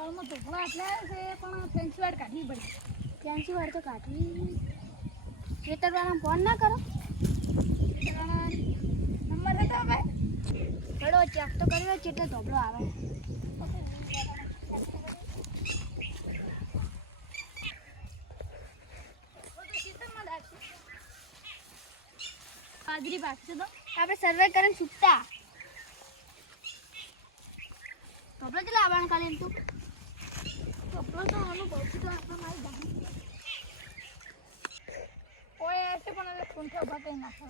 ઓલમાં ઢોકળા આટલા છે પણ ફેન્સી વાડ કાઢવી પડે. ફેન્સી વાડ તો કાઢવી. ખેતરવાળાને ફોન ના કરો. ખેતરવાળા નંબર હતો ભાઈ. ચડો ચેક તો કર્યો કેટલો ધોબળો આવે. બાજરી પાકશે તો આપણે સર્વે કરીને છૂટતા. ધોબળો કેટલા આવવાનું કાલે તું? ઢોકળો તો આનું બહુ તો આપણે મારી દાહી કોઈ હશે પણ હવે ખૂંઠે ઉભા કરી નાખો.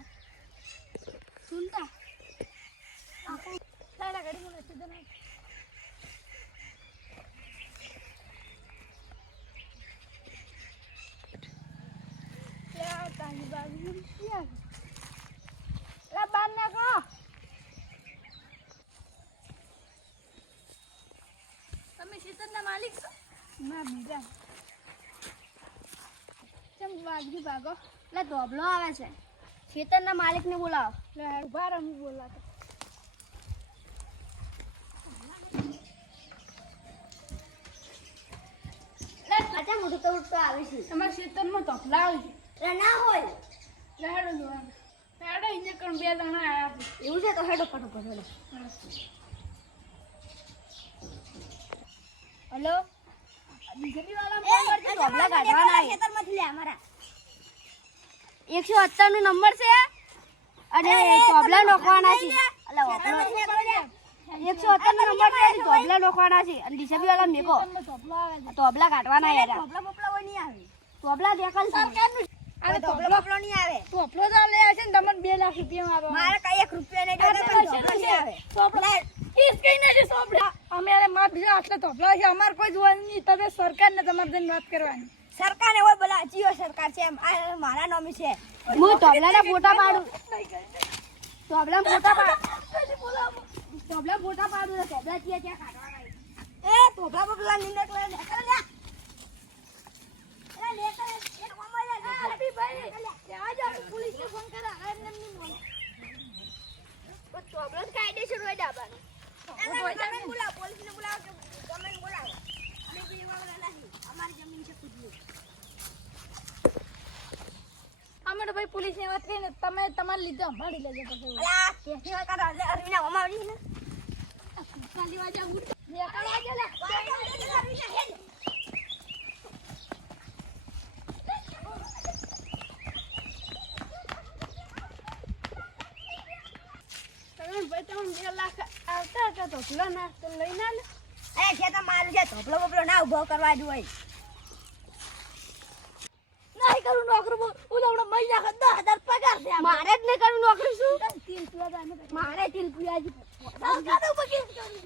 સુનતા લાડા ગાડી મને સીધો નહીં. યા તાની બાજુ ક્યાં લા બાર નાખો. તમે શીતળના માલિક છો? ના બીજા ચમ બાજરી ભાગો. એટલે ધોબળો આવે છે. ખેતરના માલિકને બોલાવો. લે ઉભા રહો, હું બોલાતો. કાચા મોટું તો ઉઠતો આવે છે. તમારા શીતળમાં તપલા આવે છે. એટલે ના હોય. લેડો જોવાનું. લેડો અહીંયા કણ બે જણા આવ્યા છે. એવું છે તો હેડો ફટોફટ હેડો. હેલો બીજેપીવાળા ધોબળા કાઢવાના ખેતરમાંથી લે અમારા 178 નો નંબર છે અને ધોબળા નોખવાના છે. અલા ઓપલો 178 નો નંબર છે અને ધોબળા નોખવાના છે અને ડીસેબી વાળા મેકો તપલા આવે છે. ધોબળા કાઢવાના યાર. ધોબળા બપલા કોઈ નહીં આવે. ધોબળા દેખાલ સરકારનું અરે ધોબળો બપલો નહીં આવે. તપલો તો લે આવશે ને તમને 2 લાખ રૂપિયા આપો. મારે કઈ 1 રૂપિયા નહીં દેતા પણ ધોબળો નહીં આવે. તપલા ઈસ કઈ નથી સોપડા. અમે અરે માં બીજા આટલા તપલા છે. અમાર કોઈ જોવાનું નહીં. તમે સરકારને તમારે જઈને વાત કરવાની. સરકારને હોય બોલા જીઓ સરકાર છે આ મારા નામે છે. હું ધોબળાના ફોટા પાડું. ધોબળા ફોટા પાડ. ધોબળા ફોટા પાડું. ધોબળા ત્યાં ત્યાં કાઢવાના. એ ધોબળા બપલા ની નકલે લે કર લે. એ લે કર એક મોબાઈલ લે. આપી ભાઈ ત્યાં જ આપણે પોલીસને ફોન કરા. એમને નહીં બોલો. તો ધોબળો કાયદેસર હોય ડાબાનો. તમે બોલાવો પોલીસને બોલાવો કે ગમે બોલાવો. અમે બી વાળા નહીં. અમારી જમીન છે ખુદની. અમે તો ભાઈ પોલીસની વાત કરીને તમે તમારે લીધે સંભાળી લેજો પછી. અલા કેસી વાત કરો અરવિના મમ્મા આવી ને. ખાલી વાજા ઉઠ. દેખાડવા આજે લે. તમે ભાઈ તમે 2 લાખ આવતા હતા તો ભૂલા ના તો લઈને આલે. એ જે તો મારું છે ધોબળો બપલો ના ઉભો કરવા જ હોય. નહીં કરું નોકરી હું તમને મહિના 10,000 પગાર છે. મારે જ નહીં કરું નોકરી શું? તીલ પીવા મારે તિલ પીવાજી. સરકાર ઉપર કેસ કરી.